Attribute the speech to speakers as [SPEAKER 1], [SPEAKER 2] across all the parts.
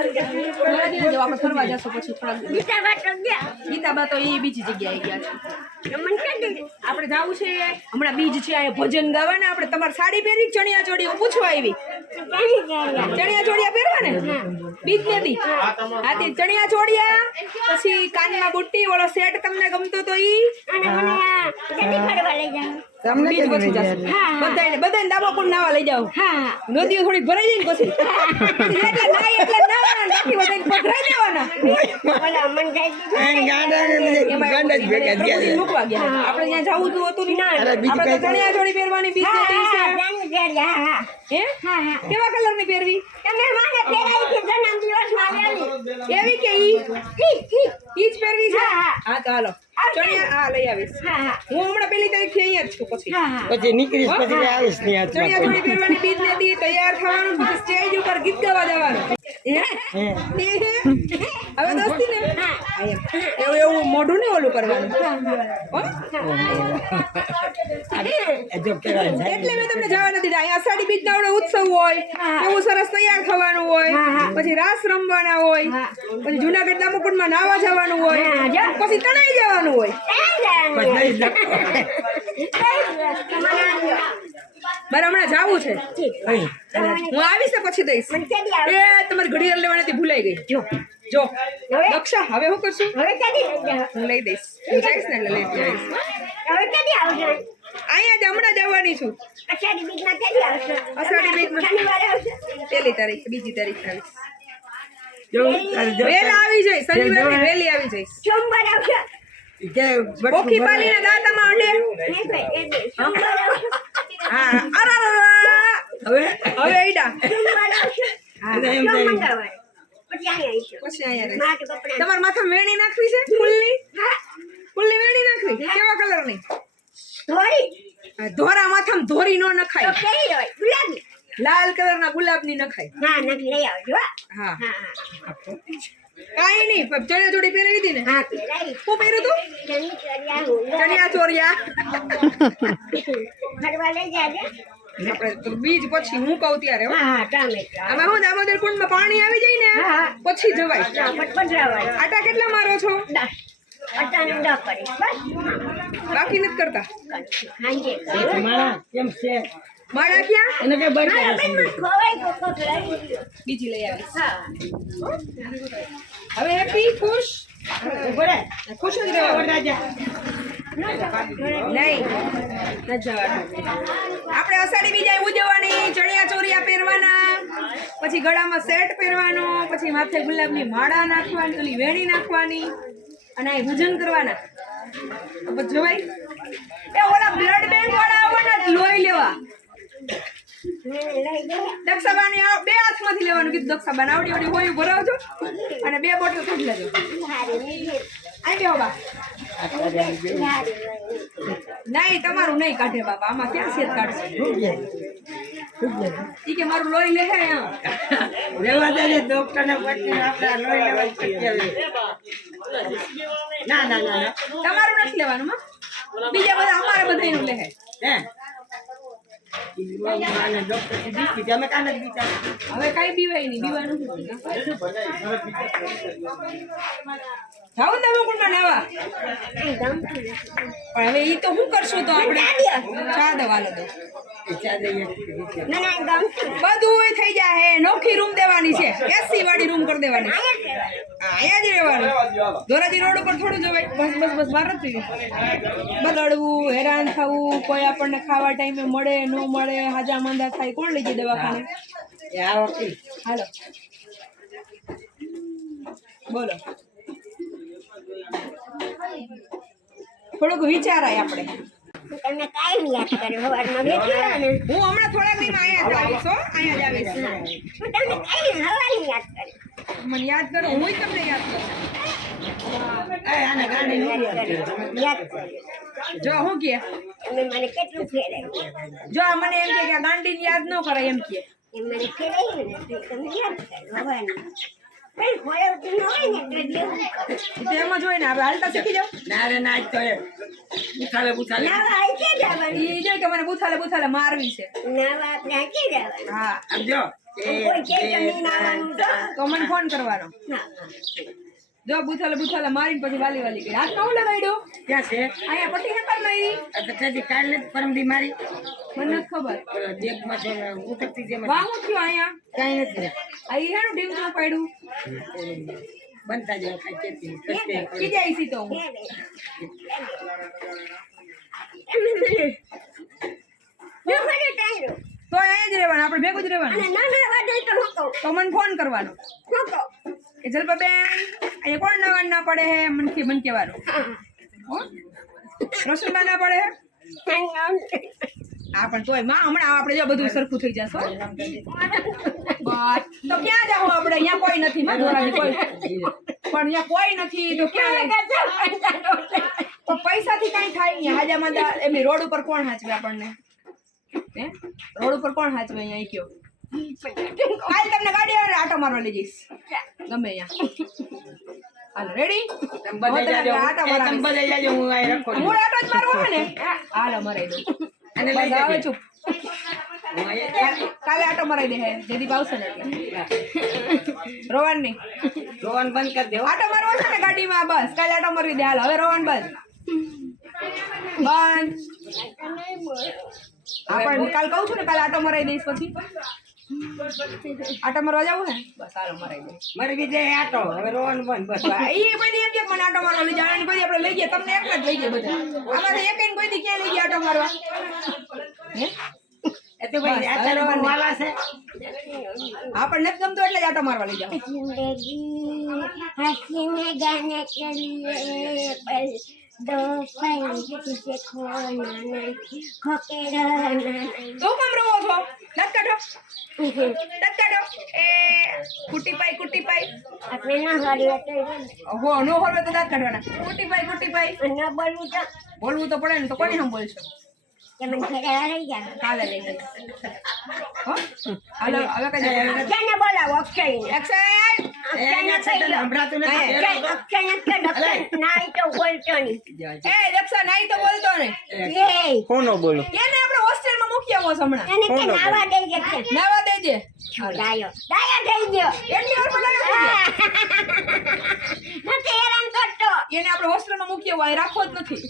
[SPEAKER 1] આપણે ફરવા જશું પછી થોડા ગીતાબા તો એ બીજી જગ્યાએ ગયા છે. આપણે જાવું છે હમણાં બીજ છે અહીંયા ભજન ગાવાના આપણે તમારે સાડી પહેરી ચણિયા ચોળી હું પૂછવા આવી. ચણિયા ચોળિયા પહેરવા ને બીજ નથી હા તે ચણિયા છોડ્યા પછી કાનમાં બુટ્ટી વાળો સેટ તમને ગમતો તો ઈ.
[SPEAKER 2] તમને
[SPEAKER 1] બીજ પછી જશે. બધાને બધાને દાબા પણ નાવા લઈ જાવ નદીઓ થોડી ભરાઈ જાય ને પછી. એટલે નાય એટલે નાવાના બાકી બધાને પધરાઈ દેવાના.
[SPEAKER 2] ગાંડા ને ગાંડા જ ભેગા થયા
[SPEAKER 1] પ્રભુજી
[SPEAKER 2] છે.
[SPEAKER 1] મૂકવા ગયા. આપણે ત્યાં જવું હતું આપણે ચણિયા ચોળી પહેરવાની બીજ નથી હે કેવા કલરની પહેરવી? એવી કે ઈ ઈ જ પહેરવી છે. હા તો હાલો. ચણિયા હા. લઈ આવીશ. હું હમણાં પેલી તારીખથી અહીંયા જ છું પછી.
[SPEAKER 2] પછી નીકળીશ પછી આવીશની
[SPEAKER 1] ચણિયા
[SPEAKER 2] હાથમાં
[SPEAKER 1] પહેરવાની બીજ નથી તૈયાર થવાનું પછી સ્ટેજ ઉપર ગીત ગાવા જવાનું. હવે દોસ્તી ને એવું એવું મોઢું ને ઓલું કરવાનું. એટલે મેં તમને જવા નથી અહીંયા અષાઢી બીજ આવડે ઉત્સવ હોય એવું સરસ તૈયાર થવાનું હોય પછી રાસ રમવાના હોય પછી જુનાગઢમાં નાવા જવાનું હોય પછી તણાઈ જવાનું હોય. મારે હમણાં જાવું છે. હું આવીશ ને પછી દઈશ. એ તમારી ઘડિયાળ લેવાની હતી ભૂલાઈ ગઈ. જો. જો. દક્ષા હવે હું કરશું? હું લઈ દઈશ. હું જઈશ ને એટલે લઈ જઈશ. અહીંયા જ હમણાં જવાની છું. પહેલી તારીખ બીજી તારીખ આવીશ.
[SPEAKER 2] જો
[SPEAKER 1] વેલા આવી જઈશ. શનિવારે વેલી આવી જઈશ.
[SPEAKER 2] સોમવાર આવશે?
[SPEAKER 1] ઓખી
[SPEAKER 2] ભરાય.
[SPEAKER 1] પાલીના દાંતામાં અડે. હા. અરારારા.
[SPEAKER 2] હવે
[SPEAKER 1] હવે ઈડા. તમારા માથામાં વેણી નાખવી છે? ફૂલની? ફૂલની વેણી નાખવી? કેવા કલરની હા, ધોરા માથામાં ધોરી નો નખાય. લાલ કલરના ગુલાબની નખાય. હા કાંઈ નહીં પણ ચણિયા ચોળી પહેરી હતી ને? શું પહેર્યું તું? ચણિયા ચોરિયા આપણે તો બીજ પછી હું કહું ત્યારે હો. આમાં હું દામોદર કુંડમાં પાણી આવી જાય ને પછી જવાય. આટા કેટલા મારો છો? બાકી નથી કરતા?
[SPEAKER 2] કેમ છે?
[SPEAKER 1] માળા ક્યાં?
[SPEAKER 2] એને
[SPEAKER 1] બીજી લઈ હવે હેપી ખુશ?
[SPEAKER 2] ઊભો
[SPEAKER 1] ખુશ જ આપણે અષાઢી બીજા ઉજવવાની ચણિયા ચોરિયા પહેરવાના પછી ગળામાં સેટ પહેરવાનો પછી માથે ગુલાબની માળા નાખવાની ઓલી વેણી નાખવાની અને અહીં ભજન કરવાના. જવાય. એ ઓલા બ્લડ બેંક વાળા આવવાના લોહી લેવા. દક્ષાબાને આ બે હાથમાંથી લેવાનું કીધું દક્ષાબાને. આવડી આવડી હોય ભરાવજો. અને બે બોટલ કાઢી લેજો. આઈ બેહો બા. નહીં તમારું નહીં કાઢે બાબા. આમાં ક્યાં શેર કાઢશે? ઈ કે મારું લોહી લે હે
[SPEAKER 2] રહેવા દે ને પછી આપણે લોહી પછી ના ના ના
[SPEAKER 1] તમારું નથી લેવાનું માં બીજા બધા અમારે બધાયનું લે હે? હવે કઈ બીવાય નહીં બીવાનું જાઓ તમે કુંડમાં નાવા પણ હવે ઈ તો શું કરશું તો આપણે ચા દો વાલો દો
[SPEAKER 2] ઈચ્છા દઈએ બીજા.
[SPEAKER 1] બધું થઈ જાય નોખી રૂમ દેવાની છે એસી વાળી રૂમ કરી દેવાની અહીંયા જ રહેવાનું. ધોરાજી રોડ ઉપર થોડું જવાય. બસ બસ બસ બહાર જ બદડવું હેરાન થવું કોઈ આપણને ખાવા ટાઈમે મળે ન મળે હાજા માંદા થાય કોણ લઈ જાય દવાખાને? હાલો. બોલો. થોડુંક વિચારાય આપણે.
[SPEAKER 3] તમને કાયમ યાદ કર્યો સવારમાં બેઠી ને.
[SPEAKER 1] હું હમણાં થોડાક દિનમાં અહીંયા જ આવીશ હો. અહીંયા જ આવીશ.
[SPEAKER 3] હું તમને કાયમ હવાની યાદ કરી
[SPEAKER 1] મને યાદ કરો હું તમને યાદ કરું.
[SPEAKER 2] એ આને ગાડી નહીં યાદ કરે.
[SPEAKER 1] જો હું કે?
[SPEAKER 3] મને કેટલું ફેરાયું
[SPEAKER 1] જો મને એમ કે કે આ ગાંડીને યાદ ન કરે એમ કે.
[SPEAKER 3] ને ન ને
[SPEAKER 1] એમ જ હોય ને આપણે હાલતા શીખી જાવ
[SPEAKER 2] ના રે ના તો એ
[SPEAKER 3] જવાનું?
[SPEAKER 1] ઈ કે મને બુથાલે બુથાલે મારવી છે.
[SPEAKER 3] આપણે જવાનું?
[SPEAKER 1] હા.
[SPEAKER 2] જો
[SPEAKER 1] ફોન કરવાનો. જો બુથાલે બુથાલે મારીને પછી વાલી વાલી કરી. હાથ નવું લગાડ્યો?
[SPEAKER 2] ક્યાં છે?
[SPEAKER 1] અહીંયા નકર મારી?
[SPEAKER 2] આ તો ત્યાંથી કાલે પરમદી મારી.
[SPEAKER 1] મને નથી ખબર.
[SPEAKER 2] દેગમાં છે ઉતરતી.
[SPEAKER 1] થયું અહીંયા?
[SPEAKER 2] કાંઈ નથી
[SPEAKER 1] ઈ હેનું ઢીંચું પાડ્યું?
[SPEAKER 2] બનતા જાય કેતી
[SPEAKER 1] સી તો હું?
[SPEAKER 3] હું
[SPEAKER 1] રહેવાનું આપણે ભેગું જ રહેવાનું
[SPEAKER 3] તો
[SPEAKER 1] મને ફોન કરવાનો. કે જલપાબેન અહીંયા કોણ નવા ના પડે હે? મનખી મન કહેવાનું. રસોઈમાં ના પડે હે? પણ તોયમાં હમણાં આપણે જો બધું સરખું થઈ જશે બસ તો ક્યાં જાવ આપણે? અહીંયા કોઈ નથી માં કોઈ. પણ અહીંયા કોઈ નથી તો ક્યાં પૈસાથી કઈ થાય નહીં. હાજામાં એમની રોડ ઉપર કોણ હાચવે આપણને? હે? રોડ ઉપર કોણ હાચવે અહીંયા? કયો. કાલ તમને ગાડી આવે આટો મારવા લઈ જઈશ. ગમે અહીંયા. હાલો રેડી
[SPEAKER 2] તમે
[SPEAKER 1] આટો મારવા
[SPEAKER 2] હું અહીં રાખો
[SPEAKER 1] હું આટો જ મારવો છે ને? હાલો મરાઈ દઉં.
[SPEAKER 2] અને લઈ હું અહીં
[SPEAKER 1] કાલે આટો મરાઈ દે હે. જેદી આવશે ને એટલે. રોવાન નહીં
[SPEAKER 2] રોવાન બંધ કરી દેવો.
[SPEAKER 1] આટો મારવો છે ને ગાડીમાં? બસ. કાલે આટો મારવી દે. હાલ હવે રોવાન બંધ. બંધ. હા પણ કાલ કહું છું ને કાલે આટો મરાઈ દઈશ પછી. આટો મારવા જવું ને બસ હાલો મરાઈ દે
[SPEAKER 2] મારી જાય આટો. હવે રોવાનું બંધ બસ.
[SPEAKER 1] એ બધી એમ કે મને આટો મારવા લઈ જાય કોઈ આપણે લઈ ગયા તમને એક જ લઈ ગયા બધા. અમારે એક કોઈ દી ક્યાં લઈ ગયા આટો મારવા? હે? આપણને ગમતો એટલે જ આટો મારવા લઈ જાઓ. શું કામ રવો છો? દાંત કાઢો દાંત કાઢો એ કુટી પાઈ કુટી પાઈ.
[SPEAKER 3] આપણે
[SPEAKER 1] હો નો હરવે તો દાંત કાઢવાના કુટી પાઈ કુટી પાઈ.
[SPEAKER 3] અને બોલવું તો
[SPEAKER 1] બોલવું તો પડે ને તો કોને હમ બોલશો?
[SPEAKER 3] બોલાવો? અક્ષય અક્ષયને કે ડોક્ટર ના તો બોલતો નહીં.
[SPEAKER 1] એ રક્ષા નાઈ તો બોલતો ને
[SPEAKER 3] એ.
[SPEAKER 4] કોનો બોલો?
[SPEAKER 1] એને આપણે હોસ્ટેલમાં મૂકી આવો હમણાં.
[SPEAKER 3] એને કે નાવા દઈ દે કે.
[SPEAKER 1] નાવા દેજે.
[SPEAKER 3] ડાયો ડાયો થઈ ગયો.
[SPEAKER 1] એટલી વાર બનાવ્યો
[SPEAKER 3] નથી હેરાન કરતો.
[SPEAKER 1] એને આપણે હોસ્ટેલમાં મૂકી આવો રાખવો જ નથી.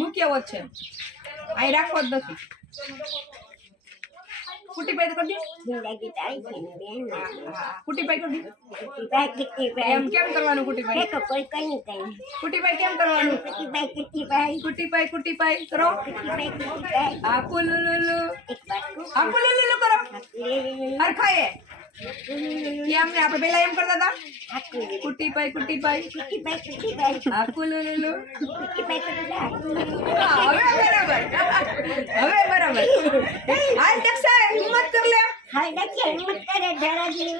[SPEAKER 1] મૂકી આવો છે. અહીં રાખો જ નથી. કુટી
[SPEAKER 3] పై ભાઈ કિટી
[SPEAKER 1] એમ
[SPEAKER 3] ભાઈ
[SPEAKER 1] કેમ કરવાનું કુટી
[SPEAKER 3] દેખો કોઈ કઈ કઈ
[SPEAKER 1] કુટી પાઈ કેમ કરવાનું?
[SPEAKER 3] કિટી ભાઈ કિટી ભાઈ
[SPEAKER 1] કુટી પાઈ કુટી પાઈ કરો
[SPEAKER 3] કિટી ભાઈ કિટી ભાઈ એક બાટકું
[SPEAKER 1] આકુ લુલુલુ કરો. હરખાએ કેમ ને આપણે પહેલા એમ કરતા હતા
[SPEAKER 3] હાકુ
[SPEAKER 1] કુટી પાઈ કુટી પાઈ કર લે
[SPEAKER 3] કરે ધરાજી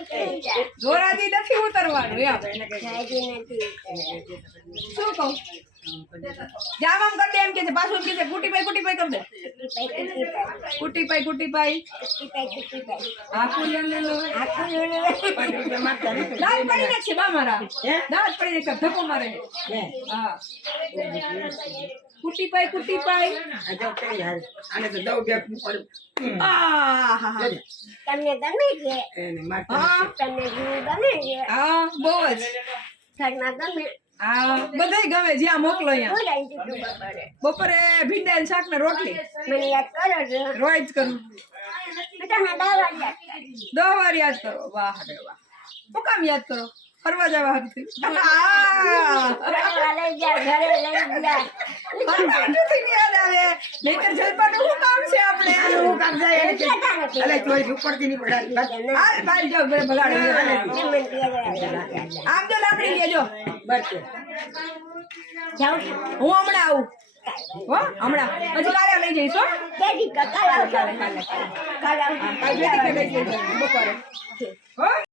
[SPEAKER 1] નથી ઉતરવાનું એમ. શું કહું? જાવામ દે એમ કે છે પાછું કે છે કુટી પાઈ કુટી પાઈ દે.
[SPEAKER 3] કિટી ભાઈ કિટી ભાઈ
[SPEAKER 1] કુટી પાઈ કુટી પાઈ.
[SPEAKER 3] કિટી ભાઈ કિટી ભાઈ
[SPEAKER 1] આકુ લુલુલુ
[SPEAKER 3] હાકુ
[SPEAKER 2] પાંચ રૂપિયા માગતા
[SPEAKER 1] પડી નાખશે બા મારા? દાંત પડી નાખશે ધક્કો મારે.
[SPEAKER 2] હે?
[SPEAKER 1] કુટી પાઈ કુટી.
[SPEAKER 2] આને તો દઉં બે
[SPEAKER 3] તમને ગમે છે?
[SPEAKER 1] હા.
[SPEAKER 3] તમને જીવ ગમે છે?
[SPEAKER 1] હા બહુ જ.
[SPEAKER 3] ઘરમાં ગમે?
[SPEAKER 1] બધાય ગમે જ્યાં મોકલો અહીંયા
[SPEAKER 3] બપોરે
[SPEAKER 1] બપોરે ભીંડા ને શાક ને રોટલી.
[SPEAKER 3] મને યાદ કરો
[SPEAKER 1] રોજ કરું. દો વાર યાદ કરો. વાહ રે વાહ. શું કામ યાદ કરો? ફરવા જવા હતી
[SPEAKER 3] ફરવા લઈ જા ઘરે લઈ જા.
[SPEAKER 1] નહીતર જલપાનું શું કામ છે આપણે?
[SPEAKER 2] હું કામ જાય એને કે-
[SPEAKER 3] કેટલા નથી
[SPEAKER 2] અલે ચોઈસ ઉપરથી નહીં પડાય.
[SPEAKER 1] હાલ બાલ જાઓ ઘરે બગાડે આમ જો લાકડી લેજો
[SPEAKER 2] બસ.
[SPEAKER 3] જાઉં
[SPEAKER 1] હું હમણાં આવું. હો હમણાં. પછી કાલે લઈ જઈશ કાલે કાલે કાલે.
[SPEAKER 3] કાલ
[SPEAKER 1] કાલે.